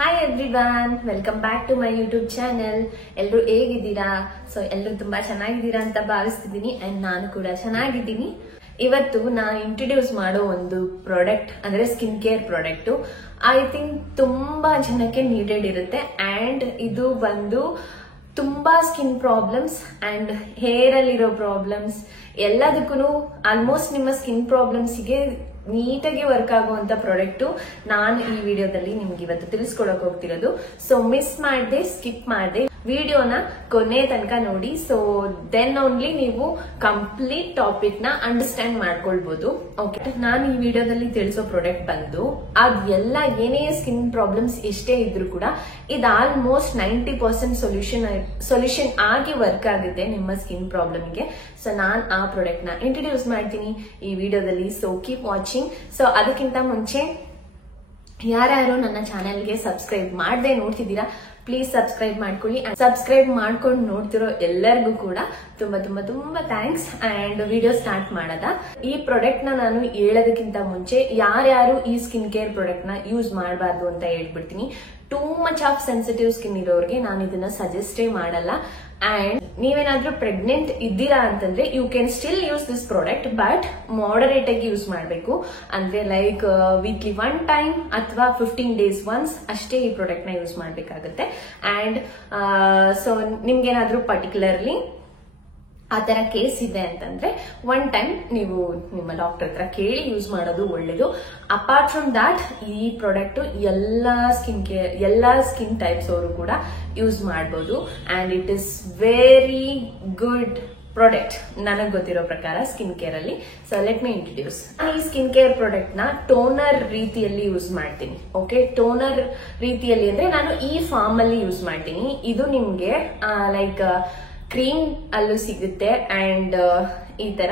Hi everyone, welcome back to my YouTube channel. ಎಲ್ಲರೂ ಹೇಗಿದ್ದೀರಾ? So ಎಲ್ಲರೂ ತುಂಬಾ ಚೆನ್ನಾಗಿದ್ದೀರಾ ಅಂತ ಭಾವಿಸ್ತಿದ್ದೀನಿ ಅಂಡ್ ನಾನು ಕೂಡ ಚೆನ್ನಾಗಿದ್ದೀನಿ. ಇವತ್ತು ನಾನು ಇಂಟ್ರೊಡ್ಯೂಸ್ ಮಾಡೋ ಒಂದು ಪ್ರಾಡಕ್ಟ್ ಅಂದ್ರೆ skin care product I think ತುಂಬಾ ಜನಕ್ಕೆ ನೀಡೆಡ್ ಇರುತ್ತೆ ಅಂಡ್ ಇದು ಬಂದು ತುಂಬಾ ಸ್ಕಿನ್ ಪ್ರಾಬ್ಲಮ್ಸ್ ಅಂಡ್ ಹೇರ್ ಅಲ್ಲಿರೋ ಪ್ರಾಬ್ಲಮ್ಸ್ ಎಲ್ಲದಕ್ಕೂ ಆಲ್ಮೋಸ್ಟ್ ನಿಮ್ಮ ಸ್ಕಿನ್ ಪ್ರಾಬ್ಲಮ್ಸ್ಗೆ ನೀಟಾಗಿ ವರ್ಕ್ ಆಗುವಂತ ಪ್ರಾಡಕ್ಟ್ ನಾನು ಈ ವಿಡಿಯೋದಲ್ಲಿ ನಿಮ್ಗೆ ಇವತ್ತು ತಿಳಿಸ್ಕೊಡಕ್ ಹೋಗ್ತಿರೋದು. ಸೊ ಮಿಸ್ ಮಾಡದೆ, ಸ್ಕಿಪ್ ಮಾಡದೆ ವಿಡಿಯೋನ ಕೊನೆ ತನಕ ನೋಡಿ. ಸೊ ದೆನ್ ಓನ್ಲಿ ನೀವು ಕಂಪ್ಲೀಟ್ ಟಾಪಿಕ್ ನ ಅಂಡರ್ಸ್ಟ್ಯಾಂಡ್ ಮಾಡ್ಕೊಳ್ಬಹುದು. ಓಕೆ, ನಾನು ಈ ವಿಡಿಯೋದಲ್ಲಿ ತಿಳಿಸೋ ಪ್ರಾಡಕ್ಟ್ ಬಂದು ಅದೆಲ್ಲ ಏನೇ ಸ್ಕಿನ್ ಪ್ರಾಬ್ಲಮ್ಸ್ ಎಷ್ಟೇ ಇದ್ರೂ ಕೂಡ ಇದು ಆಲ್ಮೋಸ್ಟ್ 90% ಸೊಲ್ಯೂಷನ್ ಆಗಿ ವರ್ಕ್ ಆಗುತ್ತೆ ನಿಮ್ಮ ಸ್ಕಿನ್ ಪ್ರಾಬ್ಲಮ್ಗೆ. ಸೊ ನಾನು ಆ ಪ್ರಾಡಕ್ಟ್ ನ ಇಂಟ್ರೊಡ್ಯೂಸ್ ಮಾಡ್ತೀನಿ ಈ ವಿಡಿಯೋದಲ್ಲಿ. So keep watching. ಸೊ ಅದಕ್ಕಿಂತ ಮುಂಚೆ ಯಾರ್ಯಾರು ನನ್ನ ಚಾನೆಲ್ಗೆ ಸಬ್ಸ್ಕ್ರೈಬ್ ಮಾಡದೆ ನೋಡ್ತಿದ್ದೀರಾ, ಪ್ಲೀಸ್ ಸಬ್ಸ್ಕ್ರೈಬ್ ಮಾಡ್ಕೊಳ್ಳಿ. ಸಬ್ಸ್ಕ್ರೈಬ್ ಮಾಡ್ಕೊಂಡು ನೋಡ್ತಿರೋ ಎಲ್ಲರಿಗೂ ಕೂಡ ತುಂಬಾ ತುಂಬಾ ತುಂಬಾ ಥ್ಯಾಂಕ್ಸ್. ಅಂಡ್ ವಿಡಿಯೋ ಸ್ಟಾರ್ಟ್ ಮಾಡದ ಈ ಪ್ರಾಡಕ್ಟ್ ನ ನಾನು ಹೇಳೋದಕ್ಕಿಂತ ಮುಂಚೆ ಯಾರ್ಯಾರು ಈ ಸ್ಕಿನ್ ಕೇರ್ ಪ್ರಾಡಕ್ಟ್ ನ ಯೂಸ್ ಮಾಡಬಾರ್ದು ಅಂತ ಹೇಳ್ಬಿಡ್ತೀನಿ. Too much of sensitive skin ಇರೋರಿಗೆ ನಾನು ಇದನ್ನ ಸಜೆಸ್ಟೇ ಮಾಡಲ್ಲ. ಅಂಡ್ ನೀವೇನಾದ್ರೂ ಪ್ರೆಗ್ನೆಂಟ್ ಇದ್ದೀರಾ ಅಂತಂದ್ರೆ you can still use this product, but moderate ಆಗಿ ಯೂಸ್ ಮಾಡಬೇಕು. ಅಂದ್ರೆ ಲೈಕ್ ವೀಕ್ಲಿ 1 ಟೈಮ್ ಅಥವಾ 15 days ಒನ್ಸ್ ಅಷ್ಟೇ ಈ ಪ್ರಾಡಕ್ಟ್ ನ ಯೂಸ್ ಮಾಡಬೇಕಾಗುತ್ತೆ. ಅಂಡ್ ಸೊ ನಿಮ್ಗೇನಾದ್ರೂ ಪರ್ಟಿಕ್ಯುಲರ್ಲಿ ಆ ತರ ಕೇಸ್ ಇದೆ ಅಂತಂದ್ರೆ 1 ಟೈಮ್ ನೀವು ನಿಮ್ಮ ಡಾಕ್ಟರ್ ಹತ್ರ ಕೇಳಿ ಯೂಸ್ ಮಾಡೋದು ಒಳ್ಳೇದು. ಅಪಾರ್ಟ್ ಫ್ರಮ್ ದಾಟ್ ಈ ಪ್ರಾಡಕ್ಟ್ ಎಲ್ಲಾ ಸ್ಕಿನ್ ಟೈಪ್ಸ್ ಅವರು ಕೂಡ ಯೂಸ್ ಮಾಡಬಹುದು and it is very good product ನನಗೆ ಗೊತ್ತಿರೋ ಪ್ರಕಾರ ಸ್ಕಿನ್ ಕೇರ್ ಅಲ್ಲಿ. So let me introduce. ಈ ಸ್ಕಿನ್ ಕೇರ್ ಪ್ರಾಡಕ್ಟ್ ನ ಟೋನರ್ ರೀತಿಯಲ್ಲಿ ಯೂಸ್ ಮಾಡ್ತೀನಿ. ಓಕೆ, ಟೋನರ್ ರೀತಿಯಲ್ಲಿ ಅಂದ್ರೆ ನಾನು ಈ ಫಾರ್ಮ್ ಅಲ್ಲಿ ಯೂಸ್ ಮಾಡ್ತೀನಿ. ಇದು ನಿಮ್ಗೆ ಲೈಕ್ ಕ್ರೀಮ್ ಅಲ್ಲೂ ಸಿಗುತ್ತೆ ಅಂಡ್ ಈ ತರ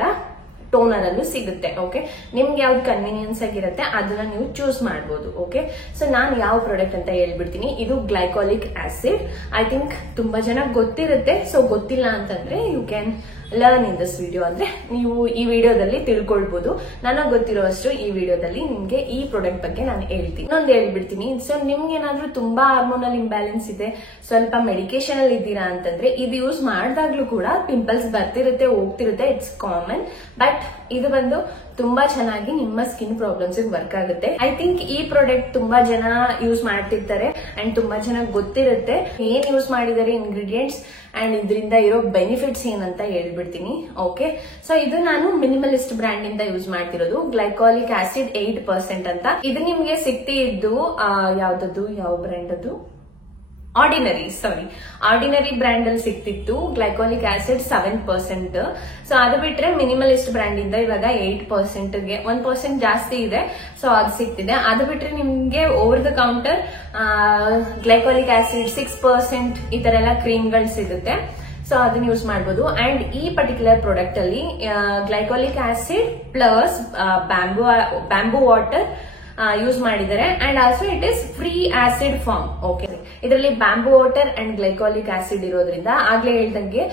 ಟೋನರ್ ಅಲ್ಲೂ ಸಿಗುತ್ತೆ. ಓಕೆ, ನಿಮ್ಗೆ ಯಾವ್ದು ಕನ್ವೀನಿಯನ್ಸ್ ಆಗಿರುತ್ತೆ ಅದನ್ನ ನೀವು ಚೂಸ್ ಮಾಡಬಹುದು. ಓಕೆ, ಸೊ ನಾನು ಯಾವ ಪ್ರಾಡಕ್ಟ್ ಅಂತ ಹೇಳ್ಬಿಡ್ತೀನಿ. ಇದು ಗ್ಲೈಕಾಲಿಕ್ ಆಸಿಡ್. ಐ ಥಿಂಕ್ ತುಂಬಾ ಜನ ಗೊತ್ತಿರುತ್ತೆ. ಸೊ ಗೊತ್ತಿಲ್ಲ ಅಂತಂದ್ರೆ you can learn in this video. ಅಂದ್ರೆ ನೀವು ಈ ವಿಡಿಯೋದಲ್ಲಿ ತಿಳ್ಕೊಳ್ಬಹುದು. ನನಗೆ ಗೊತ್ತಿರೋಷ್ಟು ಈ ವಿಡಿಯೋದಲ್ಲಿ ನಿಮ್ಗೆ ಈ ಪ್ರಾಡಕ್ಟ್ ಬಗ್ಗೆ ನಾನು ಹೇಳ್ತೀನಿ. ಇನ್ನೊಂದು ಹೇಳ್ಬಿಡ್ತೀನಿ. ಸೊ ನಿಮ್ಗೆ ಏನಾದ್ರೂ ತುಂಬಾ ಹಾರ್ಮೋನಲ್ ಇಂಬ್ಯಾಲೆನ್ಸ್ ಇದೆ, ಸ್ವಲ್ಪ ಮೆಡಿಕೇಶನ್ ಅಲ್ಲಿ ಇದ್ದೀರಾ ಅಂತಂದ್ರೆ ಇದು ಯೂಸ್ ಮಾಡಿದಾಗ್ಲೂ ಕೂಡ ಪಿಂಪಲ್ಸ್ ಬರ್ತಿರುತ್ತೆ, ಹೋಗ್ತಿರುತ್ತೆ, ಇಟ್ಸ್ ಕಾಮನ್. ಬಟ್ ಇದು ಬಂದು ತುಂಬಾ ಚೆನ್ನಾಗಿ ನಿಮ್ಮ ಸ್ಕಿನ್ ಪ್ರಾಬ್ಲಮ್ಸ್ ವರ್ಕ್ ಆಗುತ್ತೆ. ಐ ಥಿಂಕ್ ಈ ಪ್ರಾಡಕ್ಟ್ ತುಂಬಾ ಜನ ಯೂಸ್ ಮಾಡ್ತಿರ್ತಾರೆ ಅಂಡ್ ತುಂಬಾ ಜನ ಗೊತ್ತಿರುತ್ತೆ ಏನ್ ಯೂಸ್ ಮಾಡಿದ್ದಾರೆ ಇಂಗ್ರೀಡಿಯೆಂಟ್ಸ್ ಅಂಡ್ ಇದರಿಂದ ಇರೋ ಬೆನಿಫಿಟ್ಸ್ ಏನಂತ ಹೇಳ್ಬಿಡ್ತೀನಿ. ಓಕೆ, ಸೊ ಇದು ನಾನು ಮಿನಿಮಲಿಸ್ಟ್ ಬ್ರ್ಯಾಂಡ್ ಇಂದ ಯೂಸ್ ಮಾಡ್ತಿರೋದು. ಗ್ಲೈಕಾಲಿಕ್ ಆಸಿಡ್ 8% ಅಂತ. ಇದು ನಿಮ್ಗೆ ಸಿಗ್ತಿದ್ದು ಯಾವ ಬ್ರ್ಯಾಂಡ್ ಅದು? ಆರ್ಡಿನರಿ ಬ್ರ್ಯಾಂಡ್ ಅಲ್ಲಿ ಸಿಗ್ತಿತ್ತು ಗ್ಲೈಕಾಲಿಕ್ ಆಸಿಡ್ 7%. ಸೊ ಅದು ಬಿಟ್ರೆ ಮಿನಿಮಲಿಸ್ಟ್ ಬ್ರ್ಯಾಂಡ್ ಇಂದ ಇವಾಗ 8%ಗೆ 1% ಜಾಸ್ತಿ ಇದೆ. ಸೊ ಅದು ಸಿಗ್ತಿದೆ. ಅದು ಬಿಟ್ರೆ ನಿಮ್ಗೆ over the counter glycolic acid 6% ಈ ತರ ಎಲ್ಲ ಕ್ರೀಮ್ಗಳು ಸಿಗುತ್ತೆ. ಸೊ ಅದನ್ನ ಯೂಸ್ ಮಾಡಬಹುದು. ಅಂಡ್ ಈ ಪರ್ಟಿಕ್ಯುಲರ್ ಪ್ರಾಡಕ್ಟ್ ಅಲ್ಲಿ glycolic acid plus bamboo water use ಮಾಡಿದ್ದಾರೆ and also it is free acid form. Okay, ಇದರಲ್ಲಿ bamboo water and glycolic acid ಇರೋದ್ರಿಂದ ಆಗ್ಲೇ ಹೇಳ್ದಂಗೆ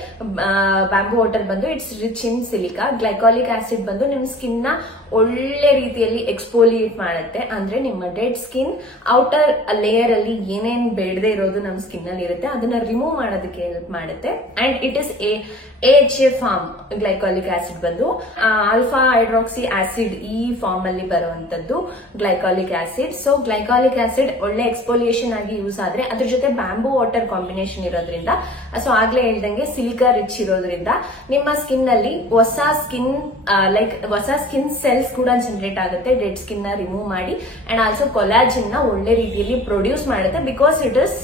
ಬ್ಯಾಂಬೂ ವಾಟರ್ ಬಂದು it's rich in silica, glycolic acid ಬಂದು ನಿಮ್ ಸ್ಕಿನ್ ನ ಒಳ್ಳೆ ರೀತಿಯಲ್ಲಿ ಎಕ್ಸ್ಫೋಲಿಯೇಟ್ ಮಾಡುತ್ತೆ. ಅಂದ್ರೆ ನಿಮ್ಮ ಡೆಡ್ ಸ್ಕಿನ್ ಔಟರ್ ಲೇಯರ್ ಅಲ್ಲಿ ಏನೇನ್ ಬೇಡದೆ ಇರೋದು ನಮ್ ಸ್ಕಿನ್ ಅಲ್ಲಿ ಇರುತ್ತೆ ಅದನ್ನ ರಿಮೂವ್ ಮಾಡೋದಕ್ಕೆ ಹೆಲ್ಪ್ ಮಾಡುತ್ತೆ. And it is AHA form. Glycolic acid ಬಂದು ಆಲ್ಫಾ ಹೈಡ್ರಾಕ್ಸಿ ಆಸಿಡ್ ಈ ಫಾರ್ಮ್ ಅಲ್ಲಿ ಬರುವಂತದ್ದು glycolic acid. So glycolic acid ಒಳ್ಳೆ ಎಕ್ಸ್ಫೋಲಿಯೇಷನ್ ಆಗಿ ಯೂಸ್ ಆದ್ರೆ ಅದ್ರ ಜೊತೆ ಬ್ಯಾಂಬೂ ವಾಟರ್ ಕಾಂಬಿನೇಷನ್ ಇರೋದ್ರಿಂದ, ಸೊ ಆಗ್ಲೇ ಹೇಳ್ದಂಗೆ ಸಿಲಿಕಾ ರಿಚ್ ಇರೋದ್ರಿಂದ ನಿಮ್ಮ ಸ್ಕಿನ್ ಅಲ್ಲಿ ಹೊಸ ಸ್ಕಿನ್ ಸೆಲ್ಸ್ ಕೂಡ ಜನರೇಟ್ ಆಗುತ್ತೆ. ಡೆಡ್ ಸ್ಕಿನ್ ನ ರಿಮೂವ್ ಮಾಡಿ ಅಂಡ್ ಆಲ್ಸೋ ಕೊಲಾಜಿನ್ ನ ಒಳ್ಳೆ ರೀತಿಯಲ್ಲಿ ಪ್ರೊಡ್ಯೂಸ್ ಮಾಡುತ್ತೆ because it is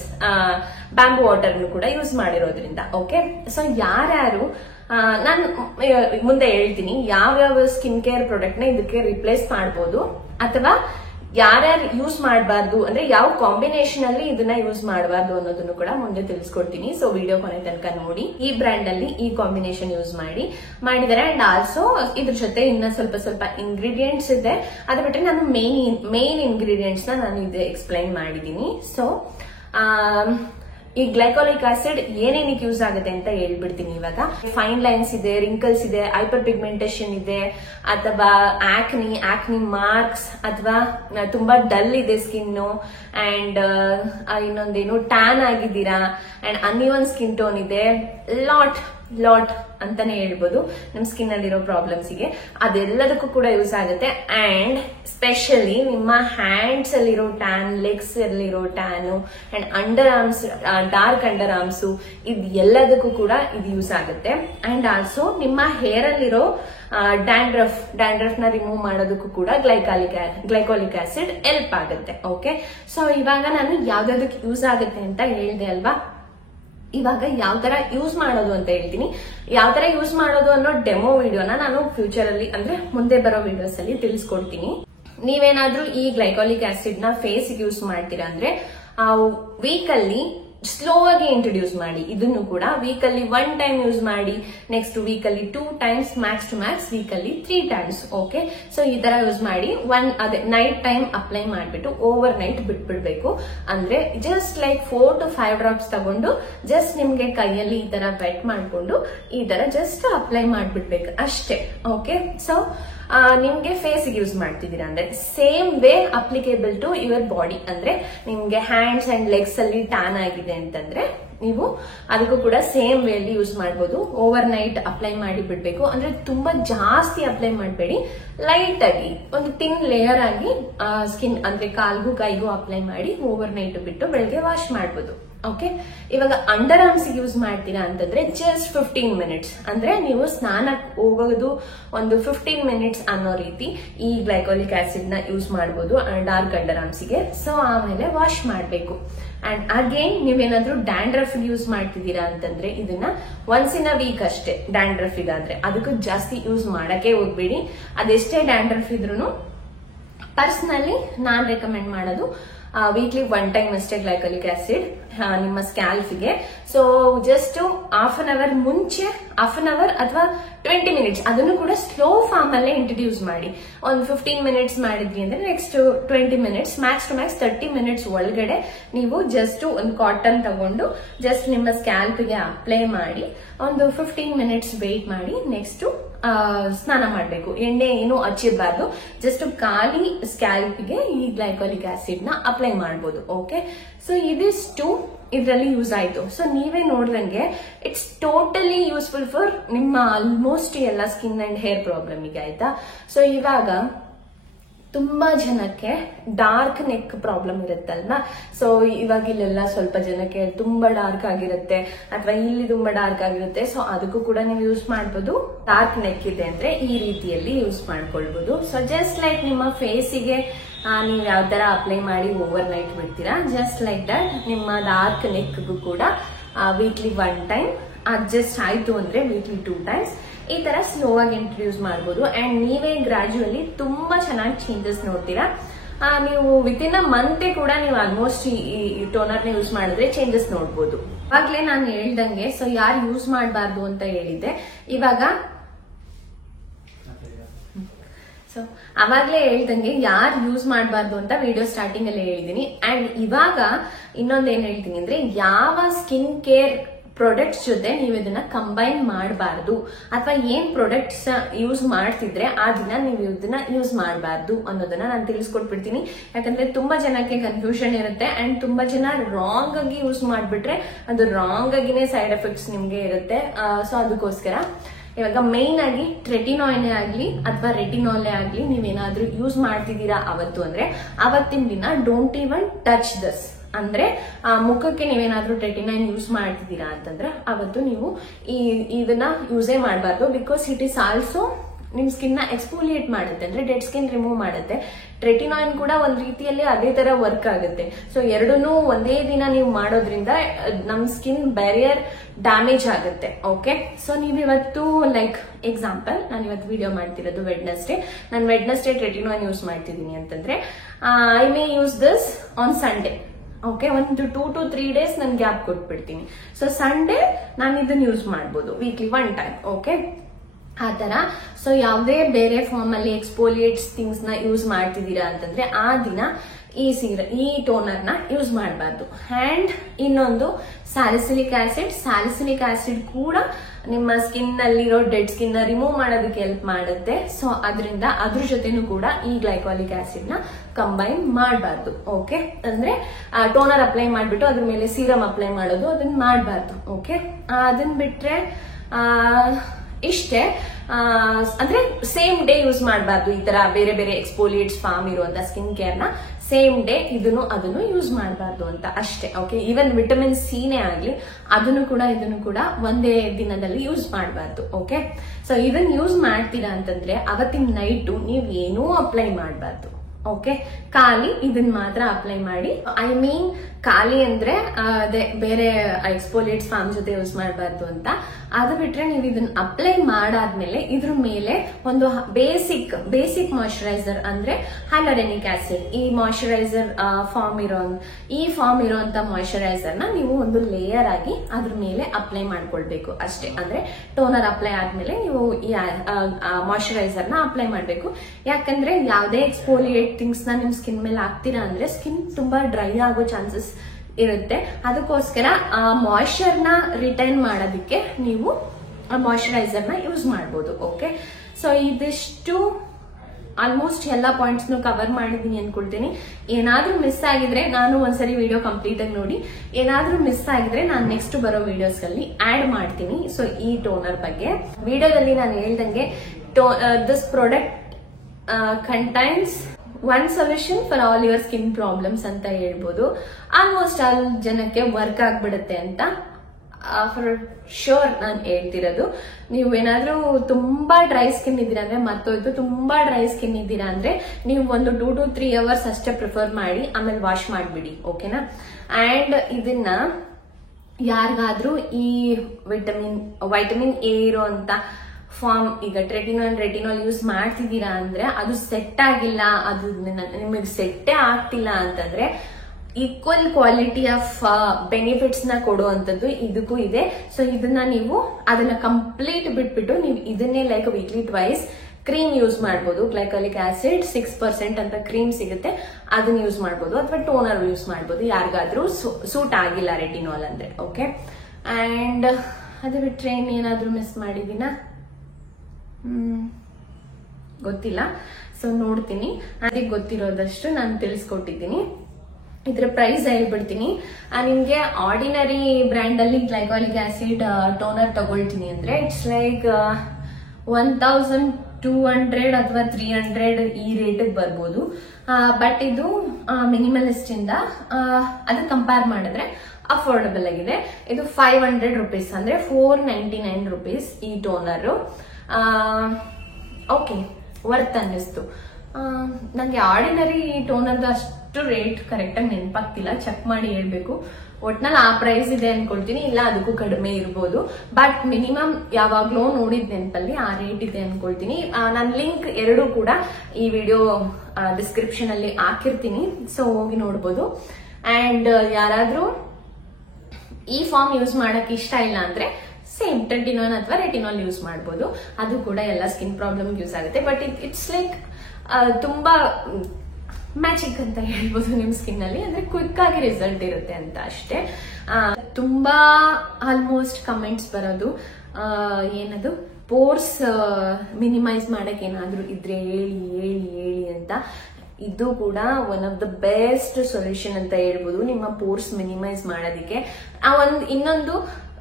bamboo water ಕೂಡ ಯೂಸ್ ಮಾಡಿರೋದ್ರಿಂದ. ಓಕೆ, ಸೊ ಯಾರ್ಯಾರು ನಾನು ಮುಂದೆ ಹೇಳ್ತೀನಿ ಯಾವ್ಯಾವ ಸ್ಕಿನ್ ಕೇರ್ ಪ್ರಾಡಕ್ಟ್ ನ ಇದಕ್ಕೆ ರಿಪ್ಲೇಸ್ ಮಾಡಬಹುದು ಅಥವಾ ಯಾರ್ಯಾರು ಯೂಸ್ ಮಾಡಬಾರ್ದು ಅಂದ್ರೆ ಯಾವ ಕಾಂಬಿನೇಷನ್ ಅಲ್ಲಿ ಇದನ್ನ ಯೂಸ್ ಮಾಡಬಾರ್ದು ಅನ್ನೋದನ್ನು ಕೂಡ ಮುಂದೆ ತಿಳಿಸ್ಕೊಡ್ತೀನಿ. ಸೊ ವಿಡಿಯೋ ಕೊನೆ ತನಕ ನೋಡಿ. ಈ ಬ್ರ್ಯಾಂಡ್ ಅಲ್ಲಿ ಈ ಕಾಂಬಿನೇಷನ್ ಯೂಸ್ ಮಾಡಿದ್ದಾರೆ ಅಂಡ್ ಆಲ್ಸೋ ಇದ್ರ ಜೊತೆ ಇನ್ನ ಸ್ವಲ್ಪ ಇಂಗ್ರೀಡಿಯೆಂಟ್ಸ್ ಇದೆ. ಅದು ಬಿಟ್ಟರೆ ನಾನು ಮೇನ್ ಇಂಗ್ರೀಡಿಯೆಂಟ್ಸ್ ನಾನು ಇದು ಎಕ್ಸ್ಪ್ಲೈನ್ ಮಾಡಿದೀನಿ. ಸೊ ಈ ಗ್ಲೈಕೋಲಿಕ್ ಆಸಿಡ್ ಏನೇನಕ್ಕೆ ಯೂಸ್ ಆಗುತ್ತೆ ಅಂತ ಹೇಳ್ಬಿಡ್ತೀನಿ ಇವಾಗ. ಫೈನ್ ಲೈನ್ಸ್ ಇದೆ, ರಿಂಕಲ್ಸ್ ಇದೆ, ಹೈಪರ್ ಪಿಗ್ಮೆಂಟೇಶನ್ ಇದೆ, ಅಥವಾ ಆಕ್ನಿ ಮಾರ್ಕ್ಸ್, ಅಥವಾ ತುಂಬಾ ಡಲ್ ಇದೆ ಸ್ಕಿನ್ ಅಂಡ್ ಇನ್ನೊಂದೇನು ಟ್ಯಾನ್ ಆಗಿದ್ದೀರಾ ಅಂಡ್ ಅನ್ಇವನ್ ಸ್ಕಿನ್ ಟೋನ್ ಇದೆ, ಲಾಟ್ ಅಂತಾನೆ ಹೇಳ್ಬೋದು ನಮ್ ಸ್ಕಿನ್ ಅಲ್ಲಿರೋ ಪ್ರಾಬ್ಲಮ್ಸ್ ಗೆ ಅದೆಲ್ಲದಕ್ಕೂ ಕೂಡ ಯೂಸ್ ಆಗುತ್ತೆ. ಅಂಡ್ ಸ್ಪೆಷಲಿ ನಿಮ್ಮ ಹ್ಯಾಂಡ್ಸ್ ಅಲ್ಲಿರೋ ಟ್ಯಾನ್, ಲೆಗ್ಸ್ ಅಲ್ಲಿರೋ tan and under arms, dark under arms, ಇದು ಎಲ್ಲದಕ್ಕೂ ಕೂಡ ಇದು ಯೂಸ್ ಆಗುತ್ತೆ. ಅಂಡ್ ಆಲ್ಸೋ ನಿಮ್ಮ ಹೇರ್ ಅಲ್ಲಿರೋ ಡ್ಯಾಂಡ್ರಫ್ ನ ರಿಮೂವ್ ಮಾಡೋದಕ್ಕೂ ಕೂಡ ಗ್ಲೈಕೋಲಿಕ್ ಆಸಿಡ್ ಹೆಲ್ಪ್ ಆಗುತ್ತೆ. ಓಕೆ, ಸೊ ಇವಾಗ ನಾನು ಯಾವ್ದಾದಕ್ಕೆ ಯೂಸ್ ಆಗುತ್ತೆ ಅಂತ ಹೇಳಿದೆ ಅಲ್ವಾ. ಇವಾಗ ಯಾವ ತರ ಯೂಸ್ ಮಾಡೋದು ಅಂತ ಹೇಳ್ತೀನಿ. ಯಾವ ತರ ಯೂಸ್ ಮಾಡೋದು ಅನ್ನೋ ಡೆಮೋ ವಿಡಿಯೋನ ನಾನು ಫ್ಯೂಚರ್ ಅಲ್ಲಿ ಅಂದ್ರೆ ಮುಂದೆ ಬರೋ ವಿಡಿಯೋಸ್ ಅಲ್ಲಿ ತಿಳಿಸ್ಕೊಡ್ತೀನಿ. ನೀವೇನಾದ್ರೂ ಈ ಗ್ಲೈಕೋಲಿಕ್ ಆಸಿಡ್ ನ ಫೇಸ್ ಯೂಸ್ ಮಾಡ್ತೀರಾ ಅಂದ್ರೆ ವೀಕಲ್ಲಿ ಸ್ಲೋ ಆಗಿ ಇಂಟ್ರೊಡ್ಯೂಸ್ ಮಾಡಿ. ಇದನ್ನು ಕೂಡ ವೀಕಲ್ಲಿ 1 ಟೈಮ್ ಯೂಸ್ ಮಾಡಿ, ನೆಕ್ಸ್ಟ್ ವೀಕಲ್ಲಿ 2 ಟೈಮ್ಸ್, ಮ್ಯಾಕ್ಸ್ ಟು ಮ್ಯಾಕ್ಸ್ ವೀಕಲ್ಲಿ 3 ಟೈಮ್ಸ್. ಓಕೆ, ಸೊ ಈ ತರ ಯೂಸ್ ಮಾಡಿ ಅದೇ ನೈಟ್ ಟೈಮ್ ಅಪ್ಲೈ ಮಾಡ್ಬಿಟ್ಟು ಓವರ್ ನೈಟ್ ಬಿಟ್ಬಿಡ್ಬೇಕು. ಅಂದ್ರೆ ಜಸ್ಟ್ ಲೈಕ್ 4 to 5 ಡ್ರಾಪ್ಸ್ ತಗೊಂಡು ಜಸ್ಟ್ ನಿಮ್ಗೆ ಕೈಯಲ್ಲಿ ಈ ತರ ವೆಟ್ ಮಾಡ್ಕೊಂಡು ಈ ತರ ಜಸ್ಟ್ ಅಪ್ಲೈ ಮಾಡ್ಬಿಡ್ಬೇಕು ಅಷ್ಟೇ. ಓಕೆ, ಸೊ ನಿಮ್ಗೆ ಫೇಸ್ ಯೂಸ್ ಮಾಡ್ತಿದ್ದೀರಾ ಅಂದ್ರೆ same way applicable to your body. ಅಂದ್ರೆ ನಿಮ್ಗೆ ಹ್ಯಾಂಡ್ಸ್ ಅಂಡ್ ಲೆಗ್ಸ್ ಅಲ್ಲಿ ಟ್ಯಾನ್ ಆಗಿದೆ ಅಂತಂದ್ರೆ ನೀವು ಅದಕ್ಕೂ ಕೂಡ ಸೇಮ್ ವೇ ಅಲ್ಲಿ ಯೂಸ್ ಮಾಡಬಹುದು. ಓವರ್ ನೈಟ್ ಅಪ್ಲೈ ಮಾಡಿ ಬಿಡ್ಬೇಕು. ಅಂದ್ರೆ ತುಂಬಾ ಜಾಸ್ತಿ ಅಪ್ಲೈ ಮಾಡಬೇಡಿ, ಲೈಟ್ ಆಗಿ ಒಂದು ತಿನ್ ಲೇಯರ್ ಆಗಿ ಸ್ಕಿನ್ ಅಂದ್ರೆ ಕಾಲ್ಗೂ ಕೈಗೂ ಅಪ್ಲೈ ಮಾಡಿ ಓವರ್ ನೈಟ್ ಬಿಟ್ಟು ಬೆಳಗ್ಗೆ ವಾಶ್ ಮಾಡಬಹುದು. ಓಕೆ, ಇವಾಗ ಅಂಡರ್ ಆರ್ಮ್ಸ್ ಯೂಸ್ ಮಾಡ್ತೀರಾ ಅಂತಂದ್ರೆ ಜಸ್ಟ್ 15 ಮಿನಿಟ್ಸ್, ಅಂದ್ರೆ ನೀವು ಸ್ನಾನಕ್ಕೆ ಹೋಗೋದು ಒಂದು 15 ಮಿನಿಟ್ಸ್ ಅನ್ನೋ ರೀತಿ ಈ ಗ್ಲೈಕೋಲಿಕ್ ಆಸಿಡ್ ನ ಯೂಸ್ ಮಾಡಬಹುದು ಡಾರ್ಕ್ ಅಂಡರ್ ಆರ್ಮ್ಸ್ ಗೆ. ಸೊ ಆಮೇಲೆ ವಾಶ್ ಮಾಡಬೇಕು. ಅಂಡ್ ಅಗೇನ್ ನೀವೇನಾದ್ರೂ ಡ್ಯಾಂಡ್ರಫ್ ಯೂಸ್ ಮಾಡ್ತಿದ್ದೀರಾ ಅಂತಂದ್ರೆ ಇದನ್ನ ಒನ್ಸ್ ಇನ್ ಅ ವೀಕ್ ಅಷ್ಟೇ. ಡ್ಯಾಂಡ್ರಫ್ ಇದಾದ್ರೆ ಅದಕ್ಕೂ ಜಾಸ್ತಿ ಯೂಸ್ ಮಾಡಕ್ಕೆ ಹೋಗ್ಬೇಡಿ. ಅದೆಷ್ಟೇ ಡ್ಯಾಂಡ್ರಫ್ ಇದ್ರೂ ಪರ್ಸನಲಿ ನಾನ್ ರೆಕಮೆಂಡ್ ಮಾಡೋದು ವೀಕ್ಲಿ 1 ಟೈಮ್ ಅಷ್ಟೇ ಗ್ಲೈಕೋಲಿಕ್ ಆಸಿಡ್ ನಿಮ್ಮ ಸ್ಕ್ಯಾಲ್ಫ್ ಗೆ. So just half an hour ಮುಂಚೆ, ಹಾಫ್ ಅನ್ ಅವರ್ ಅಥವಾ 20 ಮಿನಿಟ್ಸ್ ಅದನ್ನು ಕೂಡ ಸ್ಲೋ ಫಾರ್ಮ್ ಅಲ್ಲೇ ಇಂಟ್ರೊಡ್ಯೂಸ್ ಮಾಡಿ. ಒಂದು 15 ಮಿನಿಟ್ಸ್ ಮಾಡಿದ್ರಿ ಅಂದ್ರೆ next 20 minutes, max to max 30 minutes ಒಳಗಡೆ ನೀವು ಜಸ್ಟ್ ಒಂದು ಕಾಟನ್ ತಗೊಂಡು ಜಸ್ಟ್ ನಿಮ್ಮ ಸ್ಕ್ಯಾಲ್ಪ್ ಗೆ ಅಪ್ಲೈ ಮಾಡಿ ಒಂದು 15 ಮಿನಿಟ್ಸ್ ವೇಟ್ ಮಾಡಿ ನೆಕ್ಸ್ಟ್ ಸ್ನಾನ ಮಾಡಬೇಕು. ಎಣ್ಣೆ ಏನು ಹಚ್ಚಿರಬಾರ್ದು, ಜಸ್ಟ್ ಖಾಲಿ ಸ್ಕ್ಯಾಲ್ಪ್ ಗೆ ಈ ಗ್ಲೈಕೋಲಿಕ್ ಆಸಿಡ್ ನ ಅಪ್ಲೈ ಮಾಡಬಹುದು. ಓಕೆ, ಸೊ ಇದಿಷ್ಟು ಇದರಲ್ಲಿ ಯೂಸ್ ಆಯ್ತು. ಸೊ ನೀವೇ ನೋಡ್ದಂಗೆ ಇಟ್ಸ್ ಟೋಟಲಿ ಯೂಸ್ಫುಲ್ ಫಾರ್ ನಿಮ್ಮ ಆಲ್ಮೋಸ್ಟ್ ಎಲ್ಲ ಸ್ಕಿನ್ ಅಂಡ್ ಹೇರ್ ಪ್ರಾಬ್ಲಮ್ ಗೆ, ಆಯ್ತಾ. ಸೊ ಇವಾಗ ತುಂಬಾ ಜನಕ್ಕೆ ಡಾರ್ಕ್ ನೆಕ್ ಪ್ರಾಬ್ಲಮ್ ಇರುತ್ತಲ್ವಾ. ಸೊ ಇವಾಗ ಇಲ್ಲೆಲ್ಲ ಸ್ವಲ್ಪ ಜನಕ್ಕೆ ತುಂಬಾ ಡಾರ್ಕ್ ಆಗಿರುತ್ತೆ ಅಥವಾ ಇಲ್ಲಿ ತುಂಬಾ ಡಾರ್ಕ್ ಆಗಿರುತ್ತೆ. ಸೊ ಅದಕ್ಕೂ ಕೂಡ ನೀವು ಯೂಸ್ ಮಾಡಬಹುದು. ಡಾರ್ಕ್ ನೆಕ್ ಇದೆ ಅಂದ್ರೆ ಈ ರೀತಿಯಲ್ಲಿ ಯೂಸ್ ಮಾಡ್ಕೊಳ್ಬಹುದು. ಸೊ ಜಸ್ಟ್ ಲೈಕ್ ನಿಮ್ಮ ಫೇಸಿಗೆ ನೀವು ಯಾವ ತರ ಅಪ್ಲೈ ಮಾಡಿ ಓವರ್ ನೈಟ್ ಬಿಡ್ತೀರಾ, ಜಸ್ಟ್ ಲೈಕ್ ದಟ್ ನಿಮ್ಮ ಡಾರ್ಕ್ ನೆಕ್ಗೂ ಕೂಡ ವೀಕ್ಲಿ 1 ಟೈಮ್, ಅಡ್ಜಸ್ಟ್ ಆಯ್ತು ಅಂದ್ರೆ ವೀಕ್ಲಿ 2 ಟೈಮ್ಸ್ ಈ ತರ ಸ್ಲೋ ಆಗಿ ಇಂಟ್ರೊಡ್ಯೂಸ್ ಮಾಡಬಹುದು. ಅಂಡ್ ನೀವೇ ಗ್ರಾಜುಯಲಿ ತುಂಬಾ ಚೆನ್ನಾಗಿ ಚೇಂಜಸ್ ನೋಡ್ತೀರಾ. ನೀವು ವಿತಿನ್ ಅ ಮಂತ್ ಕೂಡ ನೀವು ಆಲ್ಮೋಸ್ಟ್ ಈ ಟೋನರ್ ನ ಯೂಸ್ ಮಾಡಿದ್ರೆ ಚೇಂಜಸ್ ನೋಡ್ಬೋದು. ಇವಾಗ್ಲೇ ನಾನು ಹೇಳ್ದಂಗೆ ಸೊ ಯಾರು ಯೂಸ್ ಮಾಡಬಾರ್ದು ಅಂತ ಹೇಳಿದ್ದೆ. ಇವಾಗ ಸೊ ಅವಾಗ್ಲೇ ಹೇಳ್ದಂಗೆ ಯಾರು ಯೂಸ್ ಮಾಡಬಾರ್ದು ಅಂತ ವಿಡಿಯೋ ಸ್ಟಾರ್ಟಿಂಗ್ ಅಲ್ಲಿ ಹೇಳಿದೀನಿ. ಅಂಡ್ ಇವಾಗ ಇನ್ನೊಂದೇನ್ ಹೇಳ್ತೀನಿ ಅಂದ್ರೆ ಯಾವ ಸ್ಕಿನ್ ಕೇರ್ ಪ್ರಾಡಕ್ಟ್ಸ್ ಜೊತೆ ನೀವು ಇದನ್ನ ಕಂಬೈನ್ ಮಾಡಬಾರ್ದು, ಅಥವಾ ಏನ್ ಪ್ರಾಡಕ್ಟ್ಸ್ ಯೂಸ್ ಮಾಡ್ತಿದ್ರೆ ಆ ದಿನ ನೀವು ಇದನ್ನ ಯೂಸ್ ಮಾಡಬಾರ್ದು ಅನ್ನೋದನ್ನ ನಾನು ತಿಳಿಸ್ಕೊಟ್ಬಿಡ್ತೀನಿ. ಯಾಕಂದ್ರೆ ತುಂಬಾ ಜನಕ್ಕೆ ಕನ್ಫ್ಯೂಷನ್ ಇರುತ್ತೆ ಅಂಡ್ ತುಂಬಾ ಜನ ರಾಂಗ್ ಆಗಿ ಯೂಸ್ ಮಾಡ್ಬಿಟ್ರೆ ಅದು ರಾಂಗ್ ಆಗಿನೇ ಸೈಡ್ ಎಫೆಕ್ಟ್ಸ್ ನಿಮ್ಗೆ ಇರುತ್ತೆ. ಸೊ ಅದಕ್ಕೋಸ್ಕರ ಇವಾಗ ಮೇನ್ ಆಗಿ ಟ್ರೆಟಿನಾಯ್ನೇ ಆಗ್ಲಿ ಅಥವಾ ರೆಟಿನಾಲೇ ಆಗ್ಲಿ ನೀವೇನಾದ್ರೂ ಯೂಸ್ ಮಾಡ್ತಿದ್ದೀರಾ ಅವತ್ತು ಅಂದ್ರೆ ಅವತ್ತಿನ ದಿನ ಡೋಂಟ್ ಈವನ್ ಟಚ್ ದಸ್. ಅಂದ್ರೆ ಮುಖಕ್ಕೆ ನೀವೇನಾದ್ರೂ ಟ್ರೆಟಿನೈನ್ ಯೂಸ್ ಮಾಡ್ತಿದ್ದೀರಾ ಅಂತಂದ್ರೆ ಅವತ್ತು ನೀವು ಇದನ್ನ ಯೂಸೇ ಮಾಡಬಾರ್ದು. ಬಿಕಾಸ್ ಇಟ್ ಈಸ್ ಆಲ್ಸೋ ನಿಮ್ ಸ್ಕಿನ್ ನ ಎಕ್ಸ್ಫೋಲಿಯೇಟ್ ಮಾಡುತ್ತೆ, ಅಂದ್ರೆ ಡೆಡ್ ಸ್ಕಿನ್ ರಿಮೂವ್ ಮಾಡುತ್ತೆ. ಟ್ರೆಟಿನಾಯ್ನ್ ಕೂಡ ಒಂದ್ ರೀತಿಯಲ್ಲಿ ಅದೇ ತರ ವರ್ಕ್ ಆಗುತ್ತೆ. ಸೊ ಎರಡನ್ನೂ ಒಂದೇ ದಿನ ನೀವು ಮಾಡೋದ್ರಿಂದ ನಮ್ ಸ್ಕಿನ್ ಬ್ಯಾರಿಯರ್ ಡ್ಯಾಮೇಜ್ ಆಗುತ್ತೆ. ಓಕೆ, ಸೊ ನೀವ್ ಇವತ್ತು ಲೈಕ್ ಎಕ್ಸಾಂಪಲ್ ನಾನು ಇವತ್ತು ವಿಡಿಯೋ ಮಾಡ್ತಿರೋದು ವೆಡ್ನೆಸ್ಡೇ. ನಾನು ವೆಡ್ನೆಸ್ಡೇ ಟ್ರೆಟಿನಾಯ್ನ್ ಯೂಸ್ ಮಾಡ್ತಿದ್ದೀನಿ ಅಂತಂದ್ರೆ I may use this on Sunday. Okay, ಒಂದು 2 to 3 ಡೇಸ್ ನಾನು ಗ್ಯಾಪ್ ಕೊಟ್ಬಿಡ್ತೀನಿ. ಸೊ ಸಂಡೇ ನಾನು ಇದನ್ನ ಯೂಸ್ ಮಾಡ್ಬೋದು ವೀಕ್ಲಿ 1 ಟೈಮ್. ಓಕೆ, ಆ ತರ. ಸೊ ಯಾವುದೇ ಬೇರೆ ಫಾರ್ಮ್ ಅಲ್ಲಿ ಎಕ್ಸ್ಫೋಲಿಯೇಟ್ಸ್ ಥಿಂಗ್ಸ್ ನ ಯೂಸ್ ಮಾಡ್ತಿದ್ದೀರಾ ಅಂತಂದ್ರೆ ಆ ದಿನ ಈ ಟೋನರ್ನ ಯೂಸ್ ಮಾಡಬಾರ್ದು. ಅಂಡ್ ಇನ್ನೊಂದು ಸ್ಯಾಲಿಸಿಲಿಕ್ ಆಸಿಡ್ ಕೂಡ ನಿಮ್ಮ ಸ್ಕಿನ್ ನಲ್ಲಿರೋ ಡೆಡ್ ಸ್ಕಿನ್ ನ ರಿಮೂವ್ ಮಾಡೋದಕ್ಕೆ ಹೆಲ್ಪ್ ಮಾಡುತ್ತೆ. ಸೊ ಅದರಿಂದ ಅದ್ರ ಜೊತೆನೂ ಕೂಡ ಈ ಗ್ಲೈಕಾಲಿಕ್ ಆಸಿಡ್ ನ ಕಂಬೈನ್ ಮಾಡಬಾರ್ದು. ಓಕೆ, ಅಂದ್ರೆ ಟೋನರ್ ಅಪ್ಲೈ ಮಾಡ್ಬಿಟ್ಟು ಅದ್ರ ಮೇಲೆ ಸೀರಮ್ ಅಪ್ಲೈ ಮಾಡೋದು ಅದನ್ನ ಮಾಡಬಾರ್ದು. ಓಕೆ, ಅದನ್ನ ಬಿಟ್ರೆ ಇಷ್ಟೇ. ಅಂದ್ರೆ ಸೇಮ್ ಡೇ ಯೂಸ್ ಮಾಡಬಾರ್ದು. ಈ ತರ ಬೇರೆ ಬೇರೆ ಎಕ್ಸ್ಫೋಲಿಯೇಟ್ಸ್ ಫಾರ್ಮ್ ಇರುವಂತ ಸ್ಕಿನ್ ಕೇರ್ ನ ಸೇಮ್ ಡೇ ಅದನ್ನು ಯೂಸ್ ಮಾಡಬಾರ್ದು ಅಂತ ಅಷ್ಟೇ. ಓಕೆ, ಈವನ್ ವಿಟಮಿನ್ ಸಿನೇ ಆಗ್ಲಿ ಇದನ್ನು ಕೂಡ ಒಂದೇ ದಿನದಲ್ಲಿ ಯೂಸ್ ಮಾಡಬಾರ್ದು. ಓಕೆ, ಸೊ ಇದನ್ನ ಯೂಸ್ ಮಾಡ್ತೀರಾ ಅಂತಂದ್ರೆ ಅವತ್ತಿನ ನೈಟು ನೀವ್ ಏನೂ ಅಪ್ಲೈ ಮಾಡಬಾರ್ದು. ಓಕೆ, ಖಾಲಿ ಇದನ್ನ ಮಾತ್ರ ಅಪ್ಲೈ ಮಾಡಿ. ಐ ಮೀನ್ ಖಾಲಿ ಅಂದ್ರೆ ಅದೇ ಬೇರೆ ಎಕ್ಸ್ಫೋಲಿಯೇಟ್ಸ್ ಫಾರ್ಮ್ ಜೊತೆ ಯೂಸ್ ಮಾಡಬಾರ್ದು ಅಂತ. ಅದು ಬಿಟ್ರೆ ನೀವು ಇದನ್ನ ಅಪ್ಲೈ ಮಾಡಾದ್ಮೇಲೆ ಇದ್ರ ಮೇಲೆ ಒಂದು ಬೇಸಿಕ್ ಮಾಯಿಶ್ಚರೈಸರ್ ಅಂದ್ರೆ ಹ್ಯಾಲುರಾನಿಕ್ ಆಸಿಡ್, ಈ ಮಾಯಿಶ್ಚರೈಸರ್ ಫಾರ್ಮ್ ಇರೋಂತ ಮಾಯಿಶ್ಚರೈಸರ್ ನ ನೀವು ಒಂದು ಲೇಯರ್ ಆಗಿ ಅದ್ರ ಮೇಲೆ ಅಪ್ಲೈ ಮಾಡ್ಕೊಳ್ಬೇಕು ಅಷ್ಟೇ. ಅಂದ್ರೆ ಟೋನರ್ ಅಪ್ಲೈ ಆದ್ಮೇಲೆ ನೀವು ಈ ಮಾಯಿಶ್ಚರೈಸರ್ ನ ಅಪ್ಲೈ ಮಾಡ್ಬೇಕು. ಯಾಕಂದ್ರೆ ಯಾವುದೇ ಎಕ್ಸ್ಫೋಲಿಯೇಟ್ ಥಿಂಗ್ಸ್ ನ ನಿಮ್ ಸ್ಕಿನ್ ಮೇಲೆ ಹಾಕ್ತೀರಾ ಅಂದ್ರೆ ಸ್ಕಿನ್ ತುಂಬಾ ಡ್ರೈ ಆಗೋ ಚಾನ್ಸಸ್ ಇರುತ್ತೆ. ಅದಕ್ಕೋಸ್ಕರ ಆ ಮಾಯಿಶ್ಚರ್ ನ ರಿಟೈನ್ ಮಾಡೋದಕ್ಕೆ ನೀವು ಆ ಮಾಯಿಶ್ಚರೈಸರ್ ನ ಯೂಸ್ ಮಾಡಬಹುದು. ಓಕೆ, ಸೊ ಇದಿಷ್ಟು ಆಲ್ಮೋಸ್ಟ್ ಎಲ್ಲಾ ಪಾಯಿಂಟ್ಸ್ ಕವರ್ ಮಾಡಿದೀನಿ ಅನ್ಕೊಳ್ತೀನಿ. ಏನಾದ್ರೂ ಮಿಸ್ ಆಗಿದ್ರೆ ನಾನು ಒಂದ್ಸರಿ ವಿಡಿಯೋ ಕಂಪ್ಲೀಟ್ ಆಗಿ ನೋಡಿ. ಏನಾದ್ರೂ ಮಿಸ್ ಆಗಿದ್ರೆ ನಾನು ನೆಕ್ಸ್ಟ್ ಬರೋ ವಿಡಿಯೋಸ್ ಅಲ್ಲಿ ಆಡ್ ಮಾಡ್ತೀನಿ. ಸೊ ಈ ಟೋನರ್ ಬಗ್ಗೆ ವಿಡಿಯೋದಲ್ಲಿ ನಾನು ಹೇಳ್ದಂಗೆ this product contains one solution for all your skin problems ಅಂತ ಹೇಳ್ಬೋದು. ಆಲ್ಮೋಸ್ಟ್ ಆಲ್ ಜನಕ್ಕೆ ವರ್ಕ್ ಆಗ್ಬಿಡುತ್ತೆ ಅಂತ ಫಾರ್ ಶೋರ್ ನಾನು ಹೇಳ್ತಿರೋದು. ನೀವು ಏನಾದ್ರೂ ತುಂಬಾ ಡ್ರೈ ಸ್ಕಿನ್ ಇದ್ದೀರಾ ಅಂದ್ರೆ ಮತ್ತೋಯ್ತು, ತುಂಬಾ ಡ್ರೈ ಸ್ಕಿನ್ ಇದ್ದೀರಾ ಅಂದ್ರೆ ನೀವು ಒಂದು 2 to 3 hours ಅಷ್ಟೇ ಪ್ರಿಫರ್ ಮಾಡಿ ಆಮೇಲೆ ವಾಶ್ ಮಾಡ್ಬಿಡಿ. ಓಕೆನಾ? ಅಂಡ್ ಇದನ್ನ ಯಾರಿಗಾದ್ರೂ ಈ ವೈಟಮಿನ್ ಎ ಇರೋ ಅಂತ ಫಾರ್ಮ್, ಈಗ ರೆಟಿನಾಲ್ ಯೂಸ್ ಮಾಡ್ತಿದ್ದೀರಾ ಅಂದ್ರೆ ಅದು ಸೆಟ್ ಆಗಿಲ್ಲ, ಅದು ನಿಮಗೆ ಸೆಟ್ಟೇ ಆಗ್ತಿಲ್ಲ ಅಂತಂದ್ರೆ ಈಕ್ವಲ್ ಕ್ವಾಲಿಟಿ ಆಫ್ ಬೆನಿಫಿಟ್ಸ್ ನ ಕೊಡುವಂತದ್ದು ಇದಕ್ಕೂ ಇದೆ. ಸೊ ಇದನ್ನ ನೀವು ಅದನ್ನ ಕಂಪ್ಲೀಟ್ ಬಿಟ್ಬಿಟ್ಟು ನೀವು ಇದನ್ನೇ like weekly twice cream use ಮಾಡಬಹುದು. ಗ್ಲೈಕಾಲಿಕ್ ಆಸಿಡ್ 6% ಅಂತ ಕ್ರೀಮ್ ಸಿಗುತ್ತೆ, ಅದನ್ನ ಯೂಸ್ ಮಾಡಬಹುದು. ಅಥವಾ ಟೋನರ್ ಯೂಸ್ ಮಾಡಬಹುದು ಯಾರಿಗಾದ್ರೂ ಸೂಟ್ ಆಗಿಲ್ಲ ರೆಟಿನಾಲ್ ಅಂದ್ರೆ. ಓಕೆ, ಅಂಡ್ ಅದು ಬಿಟ್ರೆ ಏನಾದ್ರೂ ಮಿಸ್ ಮಾಡಿದೀನಾ ಗೊತ್ತಿಲ್ಲ. ಸೊ ನೋಡ್ತೀನಿ, ಅದಕ್ಕೆ ಗೊತ್ತಿರೋದಷ್ಟು ನಾನು ತಿಳಿಸ್ಕೊಟ್ಟಿದ್ದೀನಿ. ಇದ್ರ ಪ್ರೈಸ್ ಹೇಳ್ಬಿಡ್ತೀನಿ. ನಿಮ್ಗೆ ಆರ್ಡಿನರಿ ಬ್ರ್ಯಾಂಡ್ ಅಲ್ಲಿ ಗ್ಲೈಕಾಲಿಕ್ ಆಸಿಡ್ ಟೋನರ್ ತಗೊಳ್ತೀನಿ ಅಂದ್ರೆ ಇಟ್ಸ್ ಲೈಕ್ 1200 ಅಥವಾ 300 ಈ ರೇಟ್ ಬರ್ಬೋದು. ಬಟ್ ಇದು ಮಿನಿಮಲಿಸ್ಟ್ ಇಂದ ಅದನ್ನ ಕಂಪೇರ್ ಮಾಡಿದ್ರೆ ಅಫೋರ್ಡಬಲ್ ಆಗಿದೆ. ಇದು 500 ರುಪೀಸ್ ಅಂದ್ರೆ 499 ರುಪೀಸ್ ಈ ಟೋನರ್. ಓಕೆ, ವರ್ತ್ ಅನ್ನಿಸ್ತು ನಂಗೆ. ಆರ್ಡಿನರಿ ಟೋನರ್ದು ಅಷ್ಟು ರೇಟ್ ಕರೆಕ್ಟ್ ಆಗಿ ನೆನಪಾಗ್ತಿಲ್ಲ, ಚೆಕ್ ಮಾಡಿ ಹೇಳ್ಬೇಕು. ಒಟ್ನಲ್ಲಿ ಆ ಪ್ರೈಸ್ ಇದೆ ಅನ್ಕೊಳ್ತೀನಿ, ಇಲ್ಲ ಅದಕ್ಕೂ ಕಡಿಮೆ ಇರ್ಬೋದು. ಬಟ್ ಮಿನಿಮಮ್ ಯಾವಾಗ್ಲೂ ನೋಡಿದ ನೆನಪಲ್ಲಿ ಆ ರೇಟ್ ಇದೆ ಅನ್ಕೊಳ್ತೀನಿ. ನಾನು ಲಿಂಕ್ ಎರಡು ಕೂಡ ಈ ವಿಡಿಯೋ ಡಿಸ್ಕ್ರಿಪ್ಷನ್ ಅಲ್ಲಿ ಹಾಕಿರ್ತೀನಿ, ಸೊ ಹೋಗಿ ನೋಡ್ಬೋದು. ಅಂಡ್ ಯಾರಾದ್ರೂ ಈ ಫಾರ್ಮ್ ಯೂಸ್ ಮಾಡಕ್ ಇಷ್ಟ ಇಲ್ಲ ಅಂದ್ರೆ ಸೇಮ್ ಟ್ರೆಟಿನಾಲ್ ಅಥವಾ ರೆಟಿನಾಲ್ ಯೂಸ್ ಮಾಡಬಹುದು. ಅದು ಕೂಡ ಎಲ್ಲ ಸ್ಕಿನ್ ಪ್ರಾಬ್ಲಮ್ ಯೂಸ್ ಆಗುತ್ತೆ. ಬಟ್ ಇಟ್ಸ್ ಲೈಕ್ ತುಂಬಾ ಮ್ಯಾಜಿಕ್ ಅಂತ ಹೇಳ್ಬೋದು ನಿಮ್ ಸ್ಕಿನ್ ಅಲ್ಲಿ. ಅಂದ್ರೆ ಕ್ವಿಕ್ ಆಗಿ ರಿಸಲ್ಟ್ ಇರುತ್ತೆ ಅಂತ ಅಷ್ಟೇ. ತುಂಬಾ ಆಲ್ಮೋಸ್ಟ್ ಕಮೆಂಟ್ಸ್ ಬರೋದು ಏನದು ಪೋರ್ಸ್ ಮಿನಿಮೈಸ್ ಮಾಡಕ್ ಏನಾದ್ರೂ ಇದ್ರೆ ಹೇಳಿ ಅಂತ. ಇದು ಕೂಡ one of the best solution ಅಂತ ಹೇಳ್ಬೋದು ನಿಮ್ಮ ಪೋರ್ಸ್ ಮಿನಿಮೈಸ್ ಮಾಡೋದಕ್ಕೆ. ಇನ್ನೊಂದು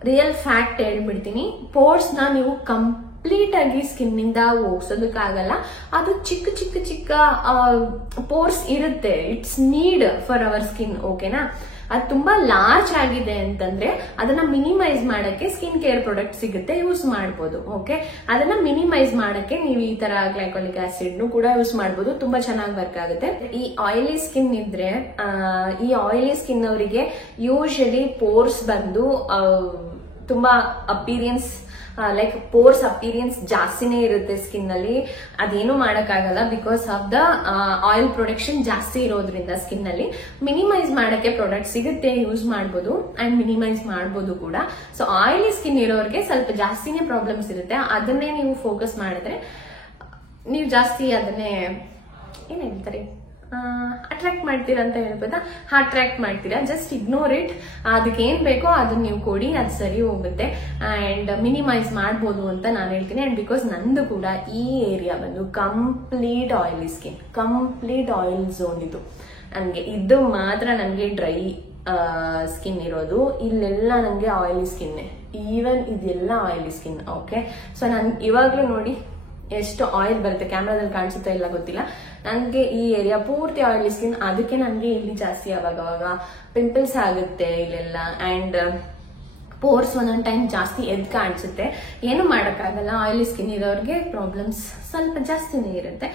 ರಿಯಲ್ ಫ್ಯಾಕ್ಟ್ ಹೇಳ್ಬಿಡ್ತೀನಿ, ಪೋರ್ಸ್ ನ ನೀವು ಕಂಪ್ಲೀಟ್ ಆಗಿ ಸ್ಕಿನ್ ನಿಂದ ಹೋಗ್ಸೋದಕ್ಕಾಗಲ್ಲ. ಅದು ಚಿಕ್ಕ ಪೋರ್ಸ್ ಇರುತ್ತೆ, it's need for our skin. ಓಕೆನಾ? ಅದು ತುಂಬಾ ಲಾರ್ಜ್ ಆಗಿದೆ ಅಂತಂದ್ರೆ ಅದನ್ನ ಮಿನಿಮೈಸ್ ಮಾಡಕ್ಕೆ ಸ್ಕಿನ್ ಕೇರ್ ಪ್ರಾಡಕ್ಟ್ ಸಿಗುತ್ತೆ, ಯೂಸ್ ಮಾಡಬಹುದು. ಓಕೆ, ಅದನ್ನ ಮಿನಿಮೈಸ್ ಮಾಡಕ್ಕೆ ನೀವು ಈ ತರ ಗ್ಲೈಕಾಲಿಕ್ ಆಸಿಡ್ ಕೂಡ ಯೂಸ್ ಮಾಡಬಹುದು, ತುಂಬಾ ಚೆನ್ನಾಗಿ ವರ್ಕ್ ಆಗುತ್ತೆ. ಈ ಆಯಿಲಿ ಸ್ಕಿನ್ ಇದ್ರೆ ಈ ಆಯಿಲಿ ಸ್ಕಿನ್ ಅವರಿಗೆ ಯೂಶಲಿ ಪೋರ್ಸ್ ಬಂದು ತುಂಬಾ ಅಪಿರಿಯನ್ಸ್ ಲೈಕ್ ಪೋರ್ಸ್ ಅಪಿರಿಯನ್ಸ್ ಜಾಸ್ತಿನೇ ಇರುತ್ತೆ ಸ್ಕಿನ್ ಅಲ್ಲಿ. ಅದೇನು ಮಾಡಕ್ಕಾಗಲ್ಲ because of the oil production ಜಾಸ್ತಿ ಇರೋದ್ರಿಂದ ಸ್ಕಿನ್ ಅಲ್ಲಿ. ಮಿನಿಮೈಸ್ ಮಾಡಕ್ಕೆ ಪ್ರಾಡಕ್ಟ್ ಸಿಗುತ್ತೆ, ಯೂಸ್ ಮಾಡಬಹುದು ಅಂಡ್ ಮಿನಿಮೈಸ್ ಮಾಡಬಹುದು ಕೂಡ. ಸೊ ಆಯಿಲಿ ಸ್ಕಿನ್ ಇರೋರಿಗೆ ಸ್ವಲ್ಪ ಜಾಸ್ತಿನೇ ಪ್ರಾಬ್ಲಮ್ಸ್ ಇರುತ್ತೆ. ಅದನ್ನೇ ನೀವು ಫೋಕಸ್ ಮಾಡಿದ್ರೆ ನೀವು ಜಾಸ್ತಿ ಅದನ್ನೇ ಏನ್ ಹೇಳ್ತಾರೆ ಅಟ್ರಾಕ್ಟ್ ಮಾಡ್ತೀರಾ ಅಂತ ಹೇಳ್ಬೋದಾ? ಅಟ್ರಾಕ್ಟ್ ಮಾಡ್ತೀರಾ, ಜಸ್ಟ್ ಇಗ್ನೋರ್ ಇಟ್. ಅದಕ್ಕೆ ಏನ್ ಬೇಕೋ ಅದನ್ನ ನೀವು ಕೊಡಿ, ಅದು ಸರಿ ಹೋಗುತ್ತೆ ಅಂಡ್ ಮಿನಿಮೈಸ್ ಮಾಡ್ಬೋದು ಅಂತ ನಾನು ಹೇಳ್ತೀನಿ. ಅಂಡ್ ಬಿಕಾಸ್ ನಂದು ಕೂಡ ಈ ಏರಿಯಾ ಬಂದು complete oily skin, complete oil zone ಇದು. ನನಗೆ ಇದು ಮಾತ್ರ ನನಗೆ ಡ್ರೈ ಸ್ಕಿನ್ ಇರೋದು, ಇಲ್ಲೆಲ್ಲ ನನಗೆ ಆಯಿಲಿ ಸ್ಕಿನ್ನೇ, ಈವನ್ ಇದೆಲ್ಲ ಆಯಿಲಿ ಸ್ಕಿನ್. ಓಕೆ, ಸೊ ನಾನು ಇವಾಗ್ಲೂ ನೋಡಿ ಎಷ್ಟು ಆಯಿಲ್ ಬರುತ್ತೆ, ಕ್ಯಾಮ್ರಾದಲ್ಲಿ ಕಾಣಿಸುತ್ತಾ ಇಲ್ಲ ಗೊತ್ತಿಲ್ಲ, ನನಗೆ ಈ ಏರಿಯಾ ಪೂರ್ತಿ ಆಯಿಲಿ ಸ್ಕಿನ್. ಅದಕ್ಕೆ ನನಗೆ ಇಲ್ಲಿ ಜಾಸ್ತಿ ಅವಾಗ ಪಿಂಪಲ್ಸ್ ಆಗುತ್ತೆ ಇಲ್ಲೆಲ್ಲ ಅಂಡ್ ಪೋರ್ಸ್ ಒಂದೊಂದು ಟೈಮ್ ಜಾಸ್ತಿ ಎದ್ದು ಕಾಣಿಸುತ್ತೆ. ಏನು ಮಾಡೋಕ್ಕಾಗಲ್ಲ, ಆಯಿಲಿ ಸ್ಕಿನ್ ಇರೋರಿಗೆ ಪ್ರಾಬ್ಲಮ್ಸ್ ಸ್ವಲ್ಪ ಜಾಸ್ತಿನೇ ಇರುತ್ತೆ.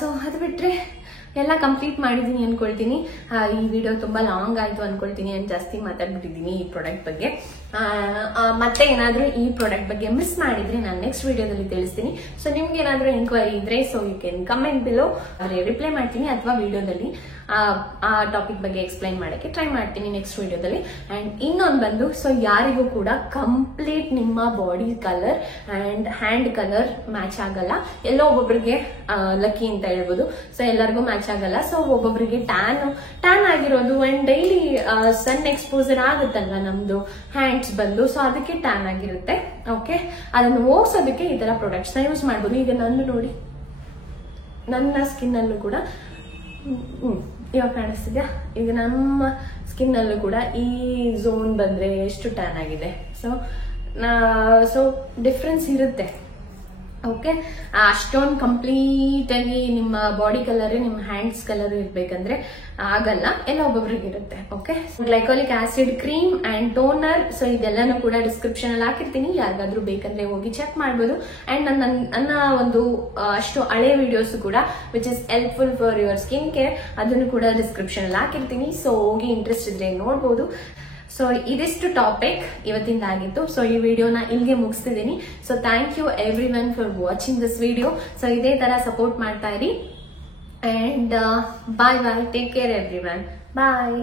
ಸೊ ಅದು ಬಿಟ್ರೆ ಎಲ್ಲ ಕಂಪ್ಲೀಟ್ ಮಾಡಿದ್ದೀನಿ ಅನ್ಕೊಳ್ತೀನಿ. ಈ ವಿಡಿಯೋ ತುಂಬಾ ಲಾಂಗ್ ಆಯ್ತು ಅನ್ಕೊಳ್ತೀನಿ ಅಂಡ್ ಜಾಸ್ತಿ ಮಾತಾಡ್ಬಿಟ್ಟಿದ್ದೀನಿ ಈ ಪ್ರಾಡಕ್ಟ್ ಬಗ್ಗೆ. ಮತ್ತೆ ಏನಾದ್ರೂ ಈ ಪ್ರಾಡಕ್ಟ್ ಬಗ್ಗೆ ಮಿಸ್ ಮಾಡಿದ್ರೆ ನಾನು ನೆಕ್ಸ್ಟ್ ವಿಡಿಯೋದಲ್ಲಿ ತಿಳಿಸ್ತೀನಿ. ಸೊ ನಿಮ್ಗೆ ಏನಾದ್ರೂ ಎಂಕ್ವೈರಿ ಇದ್ರೆ so you can comment below, reply ಮಾಡ್ತೀನಿ ಅಥವಾ ವಿಡಿಯೋದಲ್ಲಿ ಆ ಟಾಪಿಕ್ ಬಗ್ಗೆ ಎಕ್ಸ್ಪ್ಲೈನ್ ಮಾಡಕ್ಕೆ ಟ್ರೈ ಮಾಡ್ತೀನಿ ನೆಕ್ಸ್ಟ್ ವಿಡಿಯೋದಲ್ಲಿ. ಅಂಡ್ ಇನ್ನೊಂದು ಬಂದು, ಸೊ ಯಾರಿಗೂ ಕೂಡ ಕಂಪ್ಲೀಟ್ ನಿಮ್ಮ body colour and hand colour match ಆಗಲ್ಲ. ಎಲ್ಲೋ ಒಬ್ಬೊಬ್ರಿಗೆ ಲಕ್ಕಿ ಅಂತ ಹೇಳ್ಬೋದು, ಸೊ ಎಲ್ಲರಿಗೂ ಮ್ಯಾಚ್ ಆಗಲ್ಲ. ಸೊ ಒಬ್ಬೊಬ್ರಿಗೆ ಟ್ಯಾನ್ ಆಗಿರೋದು ಅಂಡ್ ಡೈಲಿ ಸನ್ ಎಕ್ಸ್ಪೋಸರ್ ಆಗುತ್ತಲ್ವಾ ನಮ್ದು ಹ್ಯಾಂಡ್ಸ್ ಬಂದು, ಸೊ ಅದಕ್ಕೆ ಟ್ಯಾನ್ ಆಗಿರುತ್ತೆ. ಓಕೆ, ಅದನ್ನು ಹೋಗ್ಸೋದಕ್ಕೆ ಈ ತರ ಪ್ರಾಡಕ್ಟ್ಸ್ ನ ಯೂಸ್ ಮಾಡ್ಬೋದು. ಈಗ ನಾನು ನೋಡಿ ನನ್ನ ಸ್ಕಿನ್ ಅಲ್ಲೂ ಕೂಡ ಇವಾಗ ಕಾಣಿಸ್ತಿದ್ಯಾ, ಈಗ ನಮ್ಮ ಸ್ಕಿನ್ ಅಲ್ಲೂ ಕೂಡ ಈ ಝೋನ್ ಬಂದ್ರೆ ಎಷ್ಟು ಟ್ಯಾನ್ ಆಗಿದೆ. ಸೊ ಡಿಫ್ರೆನ್ಸ್ ಇರುತ್ತೆ. ಓಕೆ, ಅಷ್ಟೊಂದು ಕಂಪ್ಲೀಟ್ ಆಗಿ ನಿಮ್ಮ ಬಾಡಿ ಕಲರ್ ನಿಮ್ಮ ಹ್ಯಾಂಡ್ಸ್ ಕಲರ್ ಇರ್ಬೇಕಂದ್ರೆ ಆಗಲ್ಲ, ಎಲ್ಲ ಒಬ್ಬೊಬ್ರಿಗೆ ಇರುತ್ತೆ. Okay, glycolic acid cream and toner, so ಇದೆಲ್ಲಾನು ಕೂಡ ಡಿಸ್ಕ್ರಿಪ್ಷನ್ ಅಲ್ಲಿ ಹಾಕಿರ್ತೀನಿ, ಯಾರಿಗಾದ್ರೂ ಬೇಕಂದ್ರೆ ಹೋಗಿ ಚೆಕ್ ಮಾಡ್ಬೋದು. ಅಂಡ್ ನನ್ನ ಒಂದು ಅಷ್ಟು ಹಳೆ ವಿಡಿಯೋಸ್ ಕೂಡ which is helpful for your skin care, ಅದನ್ನು ಕೂಡ ಡಿಸ್ಕ್ರಿಪ್ಷನ್ ಅಲ್ಲಿ ಹಾಕಿರ್ತೀನಿ. ಸೊ ಹೋಗಿ ಇಂಟ್ರೆಸ್ಟ್ ಇದ್ರೆ ನೋಡ್ಬೋದು. ಸೊ ಇದಿಷ್ಟು ಟಾಪಿಕ್ ಇವತ್ತಿಂದಾಗಿತ್ತು. ಸೊ ಈ ವಿಡಿಯೋನ ಇಲ್ಲಿಗೆ ಮುಗಿಸ್ತಿದ್ದೀನಿ. So thank you everyone for watching this video. So ಇದೇ ತರ ಸಪೋರ್ಟ್ ಮಾಡ್ತಾ ಇರಿ and bye bye, take care everyone, bye.